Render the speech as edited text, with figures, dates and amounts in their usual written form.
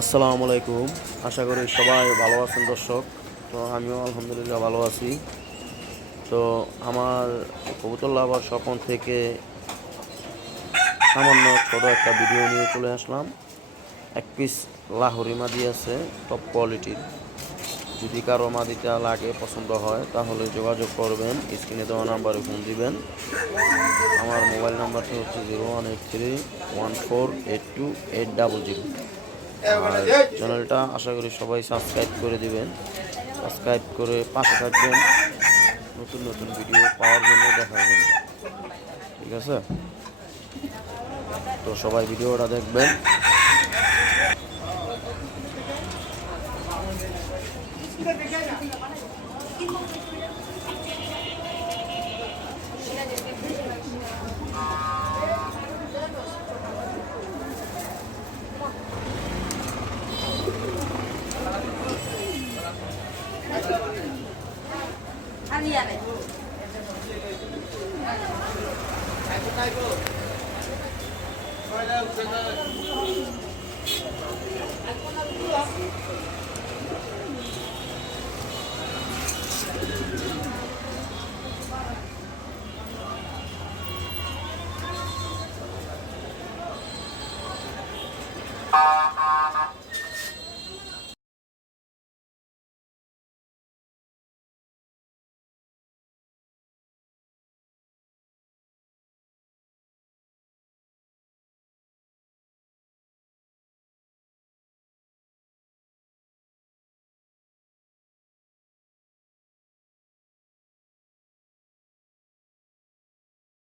আসসালামু আলাইকুম। আশা করি সবাই ভালো আছেন দর্শক। তো আমিও আলহামদুলিল্লাহ ভালো আছি। তো আমার কবুতর লাভার স্বপন থেকে সামান্য ছোট একটা ভিডিও নিয়ে চলে আসলাম। এক পিস লাহোরি মাদি আছে টপ কোয়ালিটির। যদি কারো মাদিটা লাগে পছন্দ হয় তাহলে যোগাযোগ করবেন, স্ক্রিনে দেওয়া নাম্বারে ফোন দিবেন। আমার মোবাইল নাম্বারটা হচ্ছে 0183148280। আর চ্যানেলটা আশা করি সবাই সাবস্ক্রাইব করে দিবেন। সাবস্ক্রাইব করে পাশে থাকবেন নতুন নতুন ভিডিও পাওয়ার জন্য, দেখার জন্য। ঠিক আছে, তো সবাই ভিডিওটা দেখবেন।